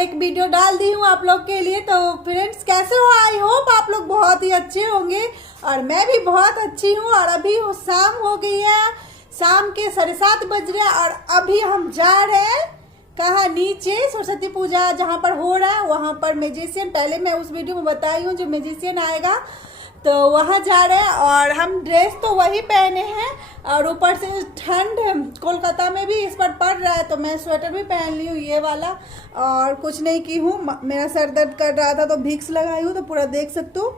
एक वीडियो डाल दी हूँ आप लोग के लिए। तो फ्रेंड्स कैसे हो, आई होप आप लोग बहुत ही अच्छे होंगे और मैं भी बहुत अच्छी हूँ। और अभी शाम हो गई है, शाम के 7:30 बज रहे हैं और अभी हम जा रहे हैं कहाँ, नीचे सरस्वती पूजा जहाँ पर हो रहा है वहाँ पर मैजिशियन, पहले मैं उस वीडियो में बताई हूँ जो मैजिशियन आएगा, तो वहाँ जा रहे हैं। और हम ड्रेस तो वही पहने हैं और ऊपर से ठंड कोलकाता में भी इस पर पड़ रहा है, तो मैं स्वेटर भी पहन ली हूँ ये वाला। और कुछ नहीं की हूँ, मेरा सर दर्द कर रहा था तो विक्स लगाई हूँ, तो पूरा देख सकते हो।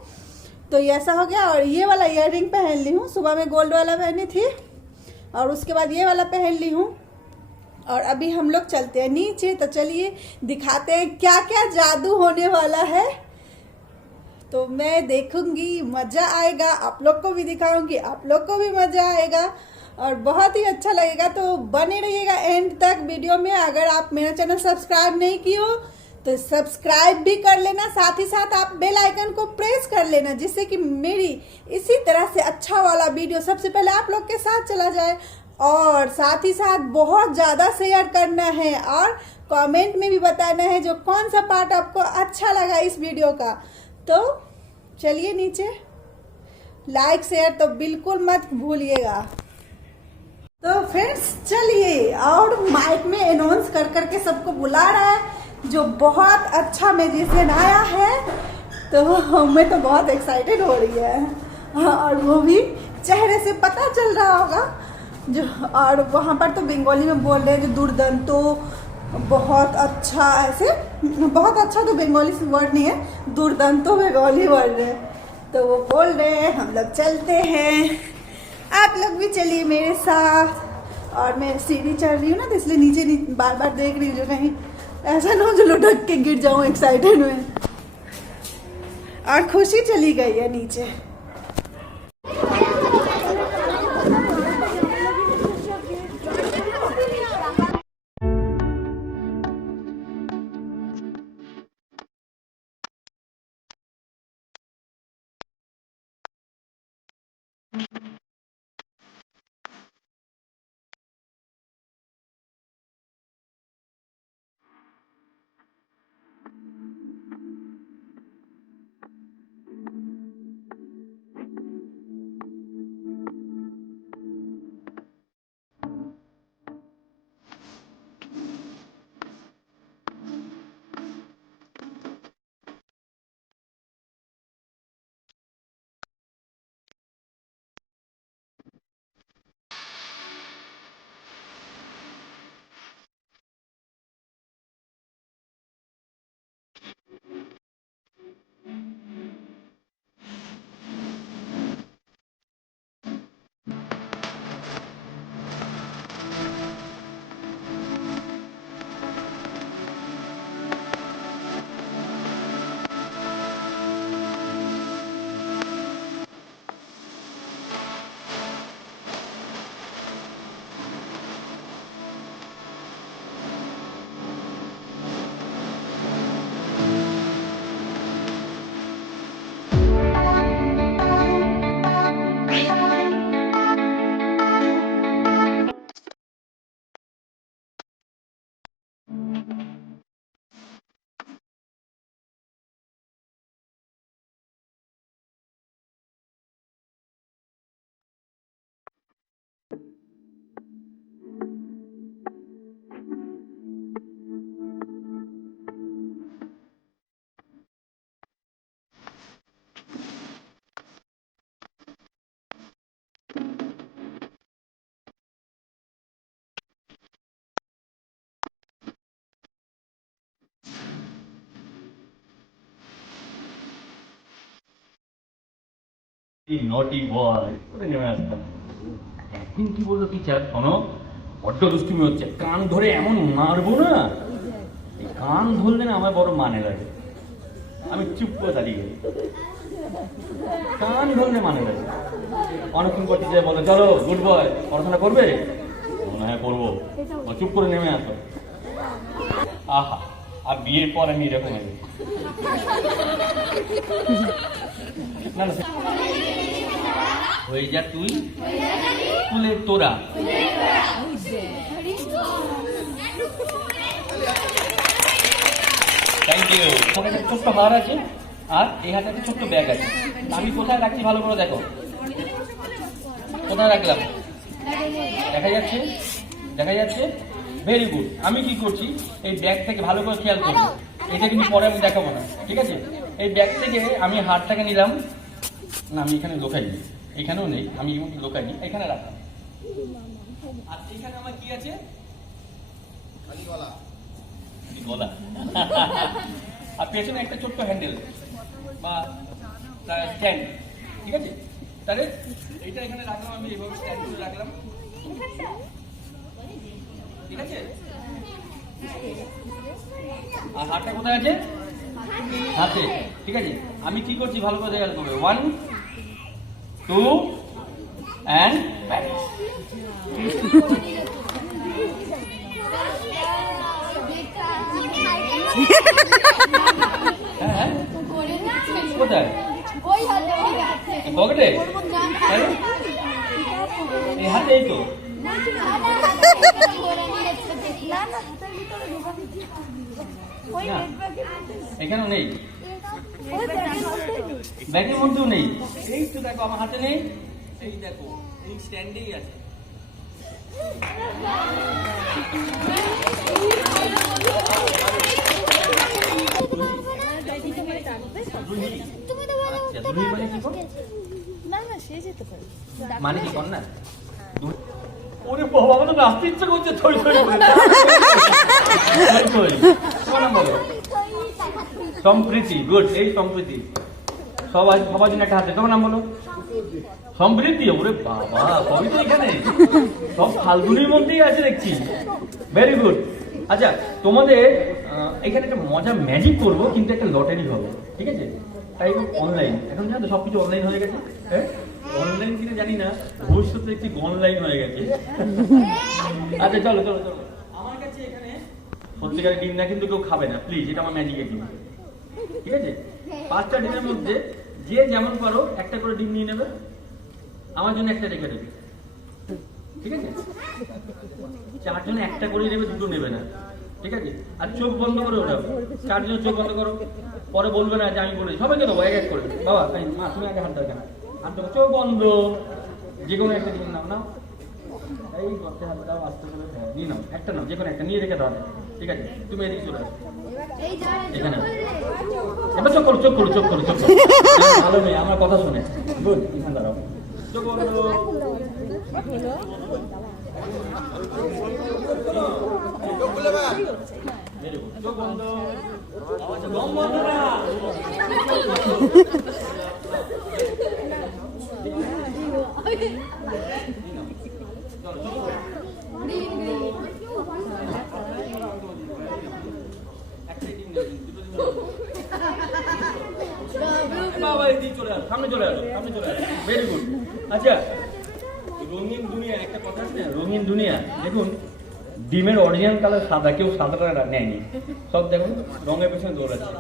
तो ये ऐसा हो गया। और ये वाला ईयररिंग पहन ली हूँ, सुबह में गोल्ड वाला पहनी थी और उसके बाद ये वाला पहन ली हूँ। और अभी हम लोग चलते हैं नीचे, तो चलिए दिखाते हैं क्या क्या जादू होने वाला है। तो मैं देखूंगी, मज़ा आएगा, आप लोग को भी दिखाऊंगी, आप लोग को भी मज़ा आएगा और बहुत ही अच्छा लगेगा। तो बने रहिएगा एंड तक वीडियो में। अगर आप मेरा चैनल सब्सक्राइब नहीं किए हो तो सब्सक्राइब भी कर लेना, साथ ही साथ आप बेल आइकन को प्रेस कर लेना, जिससे कि मेरी इसी तरह से अच्छा वाला वीडियो सबसे पहले आप लोग के साथ चला जाए। और साथ ही साथ बहुत ज़्यादा शेयर करना है और कमेंट में भी बताना है जो कौन सा पार्ट आपको अच्छा लगा इस वीडियो का। तो चलिए नीचे, लाइक शेयर तो बिल्कुल मत भूलिएगा। तो फ्रेंड्स चलिए, और माइक में अनाउंस कर करके सबको बुला रहा है जो बहुत अच्छा मैजिशियन आया है, तो हमें तो बहुत एक्साइटेड हो रही है और वो भी चेहरे से पता चल रहा होगा जो। और वहाँ पर तो बंगाली में बोल रहे हैं जो दुर्दांतो बहुत अच्छा, ऐसे बहुत अच्छा तो बंगाली से वर्ड नहीं है, दुर्दांतो बंगाली वर्ड है, तो वो बोल रहे हैं। हम लोग चलते हैं, आप लोग भी चलिए मेरे साथ। और मैं सीढ़ी चढ़ रही हूँ ना, तो इसलिए नीचे बार बार देख रही हूँ जो कहीं ऐसा ना हो जो लुढ़क के गिर जाऊँ एक्साइटेड में। और खुशी चली गई है नीचे। নটি বয় করে নেমে আসতাম। এখন কি বললো টিচার, শোনো বড্ড দুষ্টুমি হচ্ছে, কান ধরে এমন মারবো না, এই কান ধরলে না আমার বড় মানে লাগে। আমি চুপ করে দাঁড়িয়ে গেলি, কান ধরলে মানে লাগে। অনেকক্ষণ পর টিচার বলে চলো গুড বয় পড়াশোনা করবে, হ্যাঁ করবো, চুপ করে নেমে আসো। আহা, আর বিয়ের পর আমি এরকম না না হয়ে যা তুই ফুলের তোরা। সাথে একটা ছোট্ট হার আছে, আর এই হাতে একটা ছোট্ট ব্যাগ আছে। আমি কোথায় রাখছি ভালো করে দেখো, কোথায় রাখলাম দেখা যাচ্ছে, দেখা যাচ্ছে। Very good. আমি কি করছি, এই ব্যাগ থেকে ভালো করে খেয়াল করবো, এটা কিন্তু পরে আমি দেখাবো না, ঠিক আছে? এই ব্যাগ থেকে আমি হারটাকে নিলাম, না আমি এখানে লোকাইনি, এখানেও নেই, আমি লোকাইনি, এখানে রাখলাম। আর এখানে আমার কি আছে, গলা আর পেছনে একটা ছোট্ট হ্যান্ডেল বা স্ট্যান্ড, ঠিক আছে? তাহলে এইটা এখানে রাখলাম, আমি এইভাবে স্ট্যান্ড করে রাখলাম, ঠিক আছে? আর হাতটা কোথায় আছে, হাতে, ঠিক আছে? আমি কি করছি ভালো করে খেয়াল করবে, 1 2 and back। হ্যাঁ কোথায়, পকেটে, এই হাতে, এই তো এখানেও নেই, ব্যাগের মধ্যেও নেই, এই তো দেখো আমার হাতে নেই, এই দেখো এই স্ট্যান্ডেই আছে। মানে কি কর না, ওরে বাবা আমার তো নাচতে ইচ্ছা করছে, থই থই করে। তোমার নাম বলো? সম্প্রীতি, গুড। এই সম্প্রীতি, সবাই সবার জন্য একটা হাতে। তোমার নাম বলো? সম্প্রীতি। ওরে বাবা, সবই তো এখানে, সব ফাল্গুনির মধ্যেই আছে দেখছি। Very good. আচ্ছা, তোমাদের এখানে একটা মজা ম্যাজিক করবো, কিন্তু একটা লটারি হবে, ঠিক আছে? তাই অনলাইন, এখন জানো তো সবকিছু অনলাইন হয়ে গেছে। হ্যাঁ, অনলাইন কিনা জানি না, ভবিষ্যতে একটি অনলাইন হয়ে গেছে। আচ্ছা চলো চলো চলো, আমার কাছে এখানে সত্যিকারের ডিম না কিন্তু কেউ খাবে না, প্লিজ, এটা আমার ম্যাজিকের ডিম, ঠিক আছে? 5টা ডিমের মধ্যে যে যেমন পারো একটা করে ডিম নিয়ে নেবে, আমার জন্য একটা রেখে দেবে, ঠিক আছে? 4 জনে একটা করে নেবে, 2টো নেবে না, ঠিক আছে? আর চোখ বন্ধ করে ওঠাবে, 4 জন চোখ বন্ধ করো, পরে বলবে না যে আমি বলেছি, সবাইকে দেবো এক এক করে। বাবা মা তুমি আগে হাত দাও, কেন হাত দাও, চোখ বন্ধ, যে কোনো একটা ডিম নাও, নাও এই গর্তে হাত দাও, আস্তে করে নিয়ে নাও, একটা নাও, যে কোনো একটা নিয়ে রেখে দাও, ঠিক আছে? তুমি এদিকে চলে আসো, এখানে এবার চোখ করো, চোখ করো, চোখ করো, চোখ করো, ভালো মেয়ে, আমার কথা শুনে, গুড, এখানে দাঁড়াও, চোখ বন্ধ, চোখ বন্ধ, দম বন্ধ না। বাবা এদিকে চলে আসো, সামনে চলে আসো, সামনে চলে আসো, ভেরি গুড। আচ্ছা, রঙিন দুনিয়া, একটা কথা আছে না, রঙিন দুনিয়া। দেখুন, ডিমের অরিজিনাল কালার সাদা, কেউ সাদাটা নেয়নি, সব দেখুন রঙের পেছনে দৌড়াচ্ছে।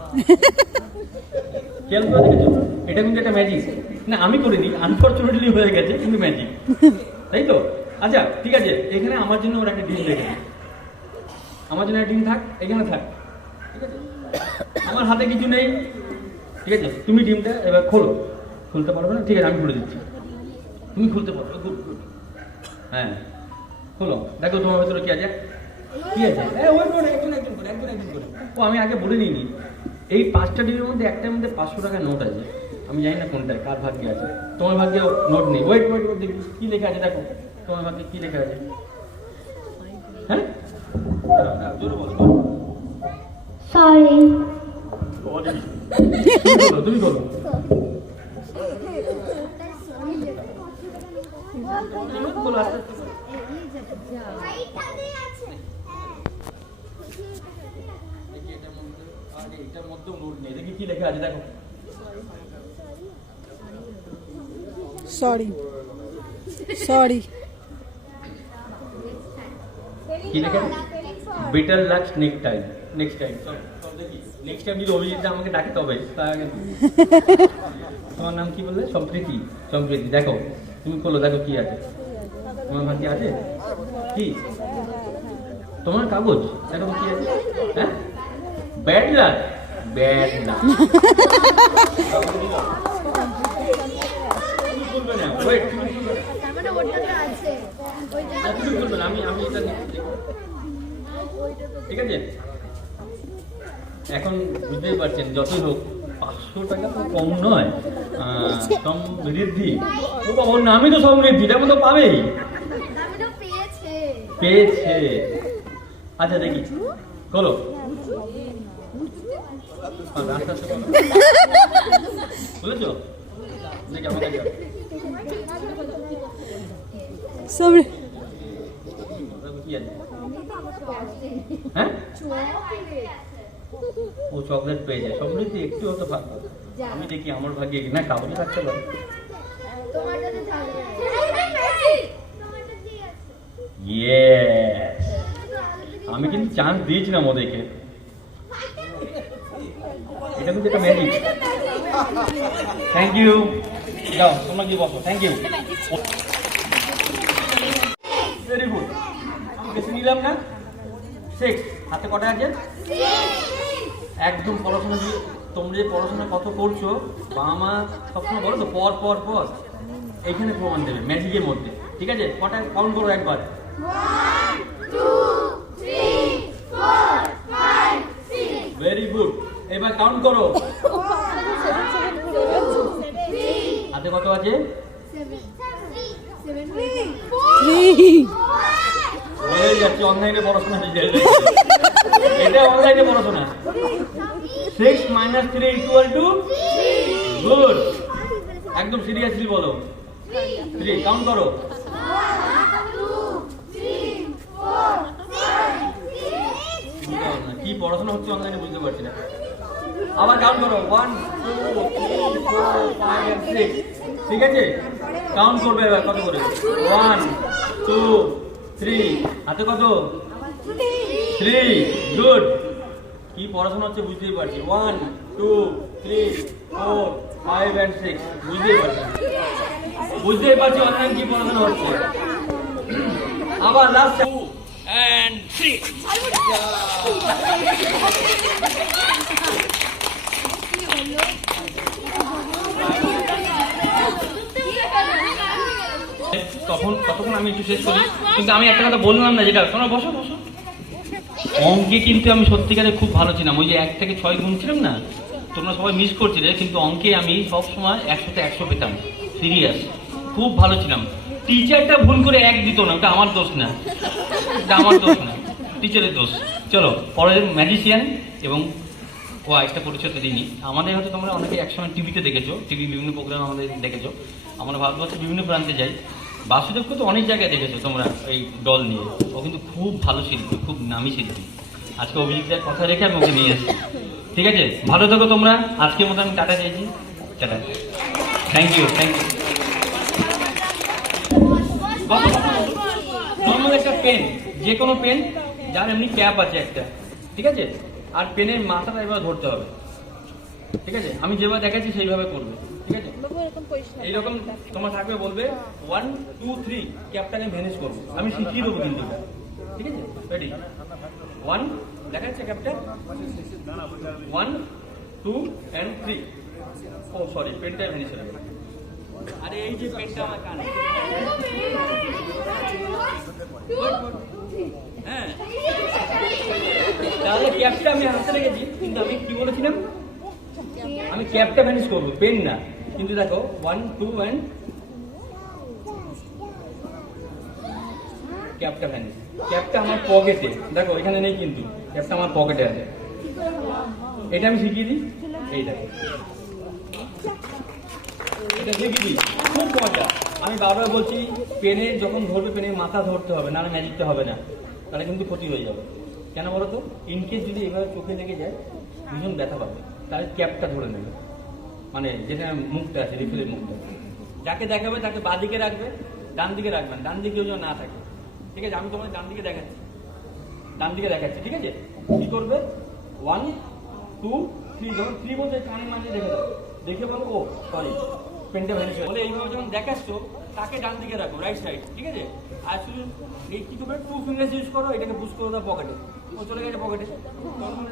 খেয়াল করে দেখেছো, এটা কিন্তু একটা ম্যাজিক না, আমি করিনি, আনফর্চুনেটলি হয়ে গেছে, কিন্তু ম্যাজিক, তাই তো? আচ্ছা ঠিক আছে, এখানে আমার জন্য ওরা একটা ডিম রেখেছে, আমার জন্য একটা ডিম থাক, এখানে থাক, ঠিক আছে? আমার হাতে কিছু নেই, ঠিক আছে? তুমি ডিমটা এবার খোলো, খুলতে পারবে না, ঠিক আছে আমি খুলে দিচ্ছি, তুমি খুলতে পারবে, গুড গুড, হ্যাঁ খোলো, দেখো তোমার ভেতরে কি আছে, কি আছে? একজন করে। ও আমি আগে বলে নিইনি, এই 5টা ডিমের মধ্যে একটার মধ্যে 500 টাকার নোট আছে, আমি জানি না কোনটা কার ভাগ্যে আছে। তোমার ভাগ্যে নোট নেই, ওয়েট দেখি কি লেখা আছে, দেখো তোমার ভাগ্যে কি লেখা আছে। হ্যাঁ জোরে বলো, সরি, তুমি বলো, বলো আস্তে আস্তে। এটার মধ্যেও নোট নেই, দেখি কি লেখা আছে, দেখো। সরি সরি, কি লেখা? Better luck next time, next time, দেখি নেক্সট টাইম যদি অভিজিৎ আমাকে ডাকে তবে। তোমার নাম কি বললে? সম্প্রীতি। সম্প্রীতি, দেখো তুমি খোলো, দেখো কি আছে তোমার ভাগ্যে, আছে কি তোমার কাগজ, দেখো কি আছে। হ্যাঁ, ব্যাড লাক, ব্যাট না। তুমি বলবে না, wait, তুমি বলবে না। তুমি বলবে না, আমি এটা দেখছি। ঠিক আছে, এখন বুঝতেই পারছেন যতই হোক 500 টাকা তো কম নয়। সমৃদ্ধি ও বাবা, ওর নামই তো সমৃদ্ধি, এটা তো পাবেই। পেয়েছে। আচ্ছা দেখি বলো, বলেছো দেখি আমাকে সবরে কি আছে? হ্যাঁ, ও চকলেট পেয়েছে। সমৃদ্ধি একটু হতে পারতো, আমি দেখি আমার ভাগ্যে না কাগজে থাকতে পারে। ইয়েস, আমি কিন্তু চান্স দিয়েছিলাম ওদেরকে। এটা কিন্তু একটা ম্যাজিক। থ্যাংক ইউ, যাও তোমরা কি বসো। Thank you, very good. আমি বেশি নিলাম না। 6 হাতে কটা আছে? একদম পড়াশোনা দিয়ে তোমরা যে পড়াশোনা কত করছো, বাবা মা সবসময় বলো তো পর পর পর, এইখানে প্রমাণ দেবে ম্যাজিকের মধ্যে। ঠিক আছে, কটা কাউন্ট করো একবার। 1 2 3 4 5 6। ভেরি গুড, এবার কাউন্ট করো। হাতে কত আছে? 7 হয়ে যাচ্ছে, অনলাইনে পড়াশোনা হয়ে যায়। এটা অনলাইনে পড়াশোনা। 6 - 3 = গুড। একদম সিরিয়াসলি বলো। 3 কাউন্ট করো। 1 2 3 4 5 6। কি পড়াশোনা হচ্ছে অনলাইনে বুঝতে পারছি না। আবার কাউন্ট করো। 1 2 3 4 5 and 6। ঠিক আছে, কাউন্ট করবে এবার কত করে। 1 2 3। হাতে কত? 3। গুড। কি পড়াশোনা হচ্ছে বুঝতেই পারছি। 1 2 3 4 5 and 6। বুঝতেই পারছি অনলাইন কি পড়াশোনা হচ্ছে। আবার লাস্ট 2 and 3। ততক্ষণ আমি একটু শেষ করি, কিন্তু আমি একটা কথা বললাম না, যেটা তোমরা বসো বসো। অঙ্কে কিন্তু আমি সত্যিকারে খুব ভালো ছিলাম। ওই যে 1 থেকে 6 গুনছিলাম না, তোমরা সবাই মিস করছিলে, কিন্তু অঙ্কে আমি সবসময় 100তে 100 পেতাম। সিরিয়াস, খুব ভালো ছিলাম। টিচারটা ভুল করে 1 দিত না, ওটা আমার দোষ না, এটা আমার দোষ না, টিচারের দোষ। চলো পরের ম্যাজিশিয়ান এবং ও একটা পরিচয় দিইনি। আমাদের হয়তো তোমরা অনেকে একসময় টিভিতে দেখেছো, টিভি বিভিন্ন প্রোগ্রাম আমাদের দেখেছো। আমরা ভারতবর্ষের বিভিন্ন প্রান্তে যাই, বাসুদেবকে তো অনেক জায়গায় দেখেছো তোমরা এই দল নিয়ে। ও কিন্তু খুব ভালো শিল্পী, খুব নামী শিল্পী। আজকে অভিজিৎদার কথা রেখে আমি ওকে নিয়ে এসেছি। ঠিক আছে, ভালো থাকো তোমরা। আজকের মতো আমি টাটা চাইছি। Tata, thank you, thank you. Normal একটা পেন, যে কোনো পেন যার এমনি ক্যাপ আছে একটা, ঠিক আছে, আর পেনের মাথাটা এবার ধরতে হবে। ঠিক আছে, আমি যেভাবে দেখাচ্ছি সেইভাবে করবে। ঠিক আছে, এইরকম তোমার থাকবে, বলবে 1 2 3 ক্যাপটাকে ভ্যানিশ করবো। আমি শিখিয়ে দেবো কিন্তু এটা। ঠিক আছে, রেডি? 1 দেখাচ্ছে ক্যাপটা, 1 2 and 3। ও সরি, পেনটা ভ্যানিশ হয়ে গেল। আরে এই যে পেনটা আমার কানে, হ্যাঁ, তাহলে ক্যাপটা আমি হাতে রেখেছি, কিন্তু আমি কি বলেছিলাম, আমি ক্যাপটা ভ্যানিশ করবো, পেন না। কিন্তু দেখো 1 2 and ক্যাপটা ভ্যানিশ। ক্যাপটা আমার পকেটে, দেখো এখানে নেই, কিন্তু ক্যাপটা আমার পকেটে আছে। এটা আমি শিখিয়ে দিই, এই দেখো, এটা শিখিয়ে দিই, খুব মজা। আমি বারবার বলছি, পেনে যখন ধরবে পেনের মাথা ধরতে হবে, না ম্যাজিকটা হবে না, তাহলে কিন্তু ক্ষতি হয়ে যাবে। কেন বলো তো? ইনকেস যদি এভাবে চোখে লেগে যায় ভীষণ ব্যথা পাবে, তাহলে ক্যাপটা ধরে নেবে, মানে যেটা মুখটা আছে, রিফিলের মুখটা। যাকে দেখাবে তাকে বাঁ দিকে রাখবে, ডান দিকে রাখবেন, ডান দিকে কেউ যেন না থাকে। ঠিক আছে, আমি তোমার ডান দিকে দেখাচ্ছি, ডান দিকে দেখাচ্ছি। ঠিক আছে, কি করবে? 1 2 3, যখন 3 বলতে কানের মাঝে দেখে দাও, দেখে বলো ও সরি পেনটা ভ্যানিশ হয়ে বলে। এইভাবে যখন দেখাচ্ছ তাকে ডান দিকে রাখো, রাইট সাইড। ঠিক আছে, আর শুধু এই কি করবে, 2 ফিঙ্গার্স ইউজ করো, এটাকে পুশ করে দাও পকেটে। ও চলে গেছে পকেটে।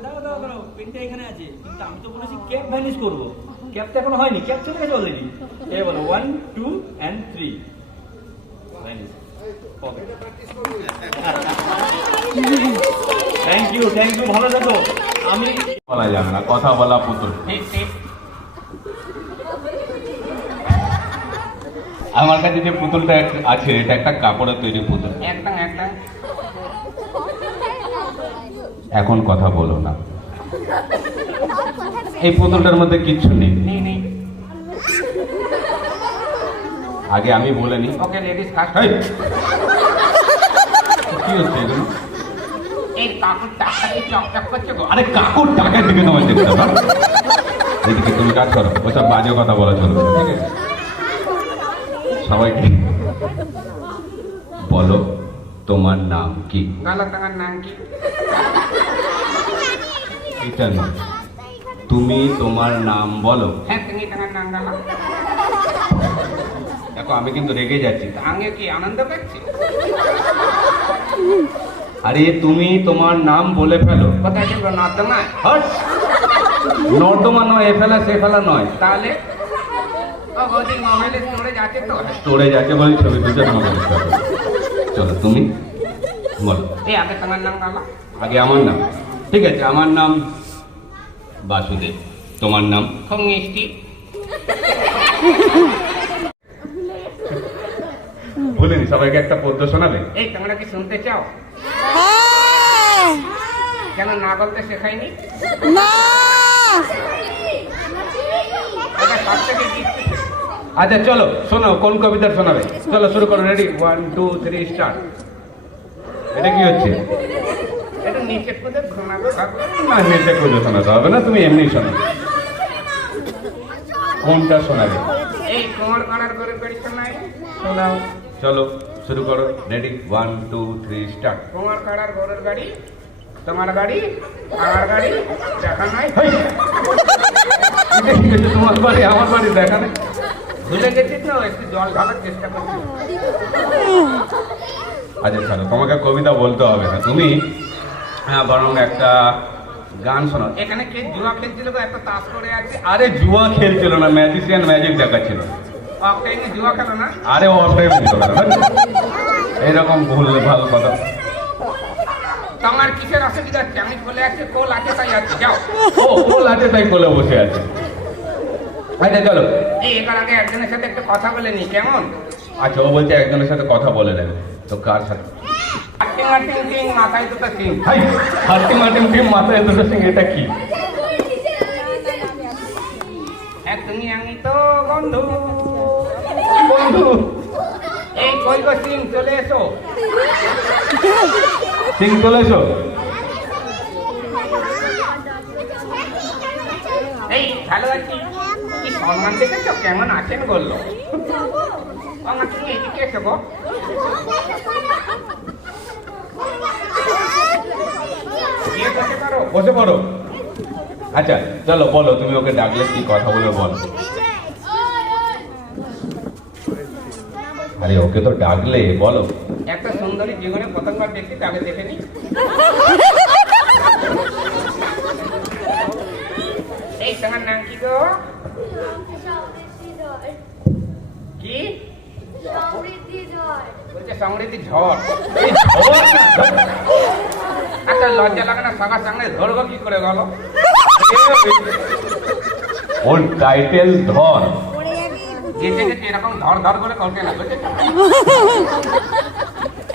দাঁড়াও দাঁড়াও দাঁড়াও, পেনটা এখানে আছে, কিন্তু আমি তো বলেছি ক্যাপ ভ্যানিশ করবো, ক্যাপ তো এখনো হয়নি, ক্যাপ চলে গেছে অলরেডি। এই বলো 1 2 and 3 vanish pocket. Thank you, ভালো থাকো। আমি বলা যাবে না, কথা বলা পুতুল। ঠিক ঠিক। আমার কাছে যে পুতুলটা আছে এটা একটা কাপড়ের তৈরি পুতুল। একদম একদম। এখন কথা বলো না, এই পুতুলটার মধ্যে কিচ্ছু নেই। নেই নেই। আগে আমি বলে নি। ওকে লেডিস ফার্স্ট। এই, কি হচ্ছে এগুলো? এই কাকুর টাকা কি চকচক করছে গো? আরে কাকুর টাকার দিকে তোমার দেখতে হবে। এদিকে তুমি কাজ করো, ওসব বাজে কথা বলা চলবে না, ঠিক আছে? সবাইকে বলো তোমার নাম কি? গালা টাকার নাম কি? এটা নয়, তুমি তোমার নাম বলো। হ্যাঁ তুমি টাকার নাম গালা। দেখো আমি কিন্তু রেগে যাচ্ছি। আগে কি আনন্দ পাচ্ছি? আরে তুমি তোমার নাম বলে ফেলো। কোথায় ছিল নর্দমা? হট! নর্দমা নয়, এ ফেলা সে ফেলা নয়। তাহলে ও বৌদি মোবাইলে স্টোরেজ আছে তো? স্টোরেজ আছে বলে ছবি তুলতে তোমাকে দেখতে হবে। চলো তুমি বলো। এই আগে তোমার নাম গালা। আগে আমার নাম, ঠিক আছে? আমার নাম বাসুদেব। তোমার নাম? খুব মিষ্টি। বলিনি সবাইকে একটা পদ্য শোনাবে? এই তোমরা কি শুনতে চাও? হ্যাঁ কেন না বলতে শেখায়নি? না এটা সব থেকে গিফট। আচ্ছা চলো শোনো, কোন কবিতা শোনাবে? চলো শুরু করো, রেডি 1 2 3 স্টার্ট। এটা কি হচ্ছে? এটা নিচে পদে ঘুমাবো ভাবলো। না, নিচে খুঁজে শোনাতে হবে না, তুমি এমনি শোনো। কোনটা শোনাবে? এই কোমর করার করে পেড়িছ নাই? শোনাও। চলো শুরু করো, রেডি 1 2 3 স্টার্ট। কোমর কাড়ার গরুর গাড়ি, তোমার গাড়ি, আমার গাড়ি, দেখা নাই? তোমার বাড়ি আমার বাড়ি দেখা নেই। ভুলে গেছি তো, একটু জল ঢালার চেষ্টা করছি। আচ্ছা চলো, তোমাকে কবিতা বলতে হবে না, তুমি বরং একটা গান শোনাও। এখানে কে জুয়া খেলছিল গো? একটা তাস করে আছে। আরে জুয়া খেলছিল না, ম্যাজিশিয়ান ম্যাজিক দেখাচ্ছিল। অফটাইমে জুয়া খেলো না? আরে অফ টাইম এইরকম ভুল ভাল কথা। তোমার কিসের অসুবিধা হচ্ছে? আমি বলে আছি কোল আছে তাই আছে, যাও। ও কোল আছে তাই কোলে বসে আছে। আচ্ছা চলো। এই এখান আগে একজনের সাথে একটু কথা বলে নি, কেমন? আচ্ছা ও বলছে একজনের সাথে কথা বলে নেবে, তো কার সাথে? আটিং আটিং টিং, মাথায় দুটো সিং। হাই, হার্টি মার্টিন টিম মাথায় দুটো সিং, এটা কি? হ্যাঁ তুমি আমি তো বন্ধু। বন্ধু এই কই গো সিং, চলে এসো। সিং চলে এসো। এই ভালো আছি। কি সম্মান দেখেছো? কেমন আছেন বললো। আমার তুমি এদিকে এসো গো। গিয়ে বসে পারো। বসে পড়ো। আচ্ছা চলো বলো, তুমি ওকে ডাকলে কি কথা বলে বলো। আরে ওকে তো ডাকলে বলো। একটা সুন্দরী জীবনে প্রথমবার দেখছি, তাকে দেখে নি। এই তোমার নাম কি গো? কি বলছে? সমৃদ্ধি ঝড়। এই ঝড় না, একটা লজ্জা লাগে না? সবার সামনে ধরবো কি করে গেল? ওর টাইটেল ধর। যেতে যেতে এরকম ধর ধর করে করবে না, বুঝেছো?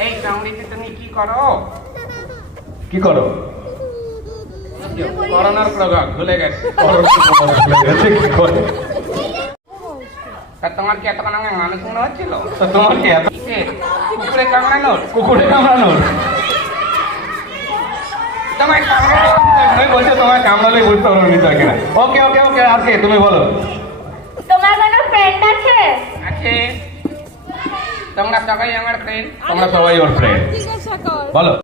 এই সমৃদ্ধি তুমি কি করো? কি করো? করোনার প্রভাব ভুলে গেছে। কি করে? তা তোমার কি এতক্ষণ আমার মানুষ মনে হচ্ছিল? তো তোমার কি এত কিসের? কুকুরে কামড়ানোর? কুকুরে কামড়ানোর? তোমায় কামড়ানো? আমি বলছি তোমার কামড়ালে বুঝতে পারো নি তাকে না। ওকে ওকে ওকে, আজকে তুমি বলো। তোমার কোনো ফ্রেন্ড আছে? আছে। তোমরা সবাই আমার ফ্রেন্ড। তোমরা সবাই ওর ফ্রেন্ড, বলো।